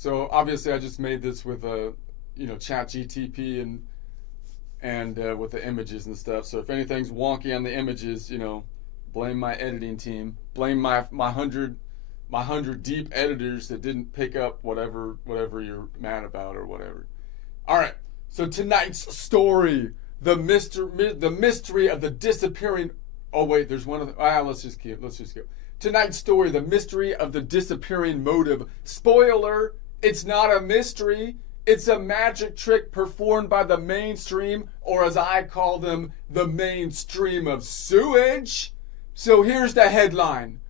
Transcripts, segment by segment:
So obviously I just made this with Chat GTP and with the images and stuff. So if anything's wonky on the images, blame my editing team. Blame my hundred deep editors that didn't pick up whatever you're mad about or whatever. All right. So tonight's story, the mystery of the disappearing. Oh wait, there's one of the. Let's just go. Tonight's story, the mystery of the disappearing motive. Spoiler: it's not a mystery. It's a magic trick performed by the mainstream, or as I call them, the mainstream of sewage. So here's the headline: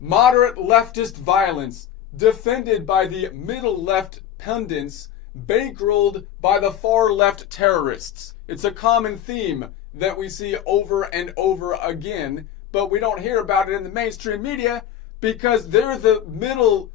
moderate leftist violence defended by the middle left pundits, bankrolled by the far left terrorists. It's a common theme that we see over and over again, but we don't hear about it in the mainstream media because they're the middle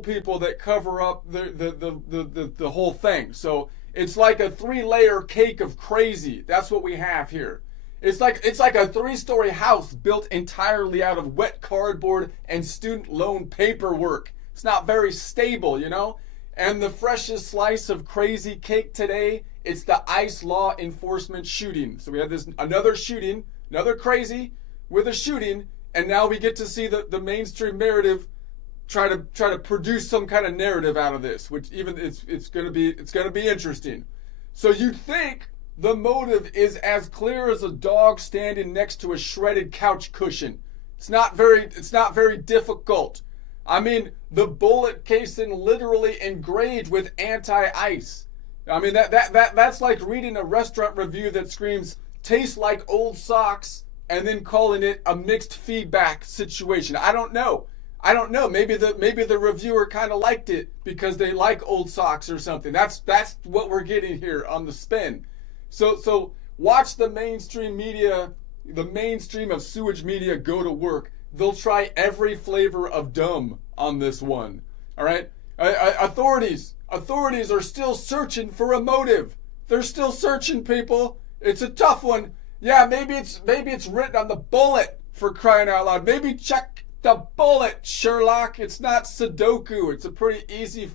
people that cover up the whole thing. So it's like a 3-layer cake of crazy. That's what we have here. It's like a 3-story house built entirely out of wet cardboard and student loan paperwork. It's not very stable, And the freshest slice of crazy cake today, it's the ICE law enforcement shooting. So we had another shooting, another crazy with a shooting, and now we get to see the mainstream narrative try to produce some kind of narrative out of this, which even it's gonna be interesting. So you'd think the motive is as clear as a dog standing next to a shredded couch cushion. It's not very difficult. I mean, the bullet casing literally engraved with anti-ice. I mean, that's like reading a restaurant review that screams, tastes like old socks, and then calling it a mixed feedback situation. I don't know. Maybe the reviewer kind of liked it because they like old socks or something. That's what we're getting here on the spin. So watch the mainstream media, the mainstream of sewage media go to work. They'll try every flavor of dumb on this one. All right? Authorities are still searching for a motive. They're still searching, people. It's a tough one. Yeah, maybe it's written on the bullet, for crying out loud. Maybe check the bullet, Sherlock. It's not Sudoku. It's a pretty easy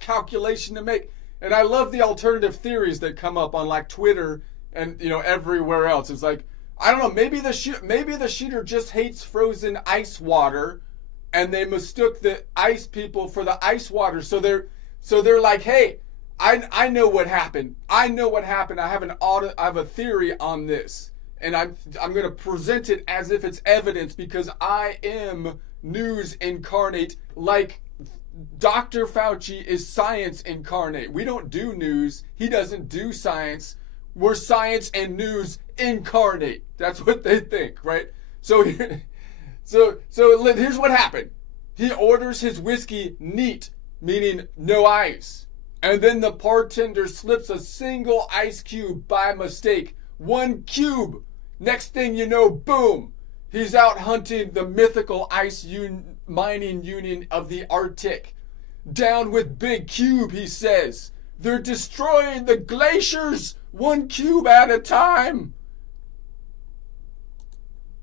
calculation to make. And I love the alternative theories that come up on like Twitter and everywhere else. It's like, I don't know, maybe the shooter just hates frozen ice water, and they mistook the ice people for the ice water. So they're like, hey, I know what happened. I have a theory on this, and I'm going to present it as if it's evidence because I am news incarnate, like Dr. Fauci is science incarnate. We don't do news. He doesn't do science. We're science and news incarnate. That's what they think, right? So here's what happened. He orders his whiskey neat, meaning no ice. And then the bartender slips a single ice cube by mistake. 1 cube. Next thing you know, boom. He's out hunting the mythical mining union of the Arctic. Down with Big Cube, he says. They're destroying the glaciers 1 cube at a time.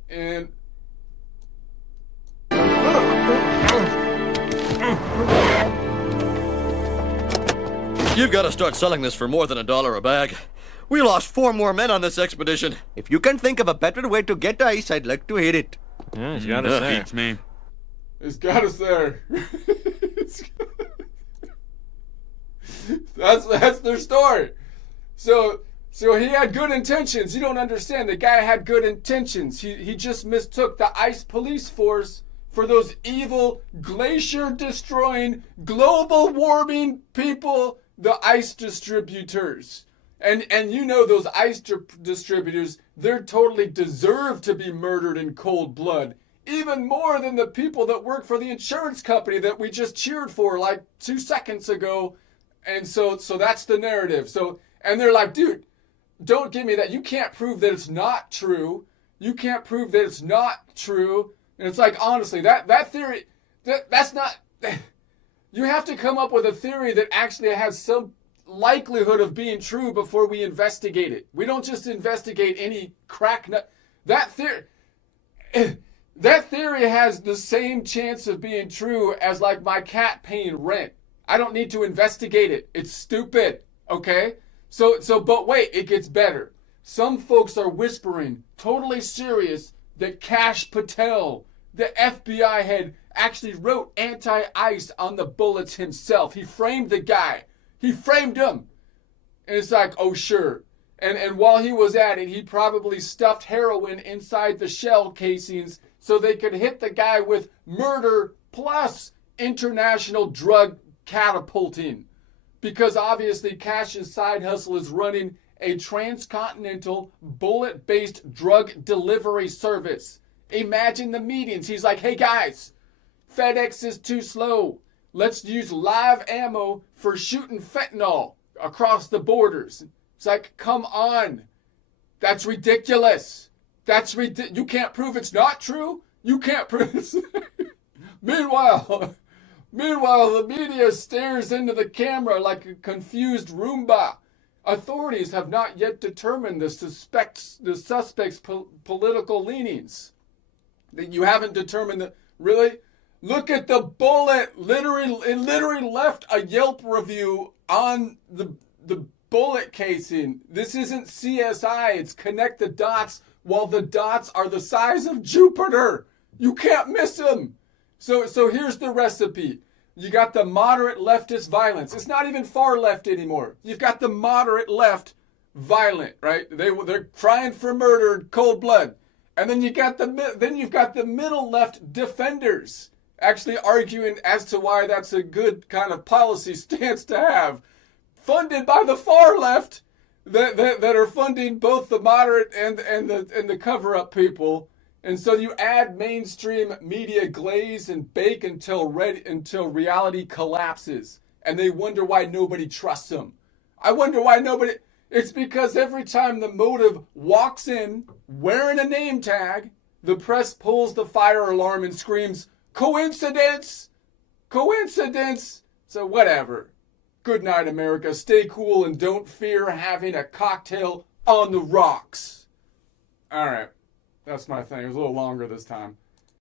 And you've got to start selling this for more than $1 a bag. We lost 4 more men on this expedition. If you can think of a better way to get ice, I'd like to hear it. Yeah, he's got us there. Beats me. It's got us there. That's their story. So he had good intentions. You don't understand. The guy had good intentions. He just mistook the ice police force for those evil, glacier-destroying, global warming people, the ice distributors. And those ice distributors, they're totally deserve to be murdered in cold blood. Even more than the people that work for the insurance company that we just cheered for like 2 seconds ago. And so that's the narrative. And they're like, dude, don't give me that. You can't prove that it's not true. You can't prove that it's not true. And it's like, honestly, that theory, that's not, you have to come up with a theory that actually has some likelihood of being true before we investigate it. We don't just investigate any crack nut. That theory, That theory has the same chance of being true as like my cat paying rent. I don't need to investigate it. It's stupid. Okay? But wait, it gets better. Some folks are whispering, totally serious, that Kash Patel, the FBI head, actually wrote anti-ice on the bullets himself. He framed the guy. He framed him. And it's like, oh, sure. And while he was at it, he probably stuffed heroin inside the shell casings so they could hit the guy with murder plus international drug catapulting. Because obviously Kash's side hustle is running a transcontinental bullet-based drug delivery service. Imagine the meetings. He's like, hey guys, FedEx is too slow. Let's use live ammo for shooting fentanyl across the borders. It's like, come on. That's ridiculous. You can't prove it's not true. You can't prove it's... Meanwhile, the media stares into the camera like a confused Roomba. Authorities have not yet determined the suspect's political leanings. You haven't determined that. Really? Look at the bullet. It literally left a Yelp review on the bullet casing. This isn't CSI. It's connect the dots while the dots are the size of Jupiter. You can't miss them. So here's the recipe. You got the moderate leftist violence. It's not even far left anymore. You've got the moderate left violent, right? They're crying for murder, cold blood. And then you've got the middle left defenders actually arguing as to why that's a good kind of policy stance to have. Funded by the far left that are funding both the moderate and the cover-up people. And so you add mainstream media glaze and bake until reality collapses. And they wonder why nobody trusts them. I wonder why nobody... It's because every time the motive walks in wearing a name tag, the press pulls the fire alarm and screams, coincidence! Coincidence! So whatever. Good night, America. Stay cool and don't fear having a cocktail on the rocks. All right. That's my thing. It was a little longer this time.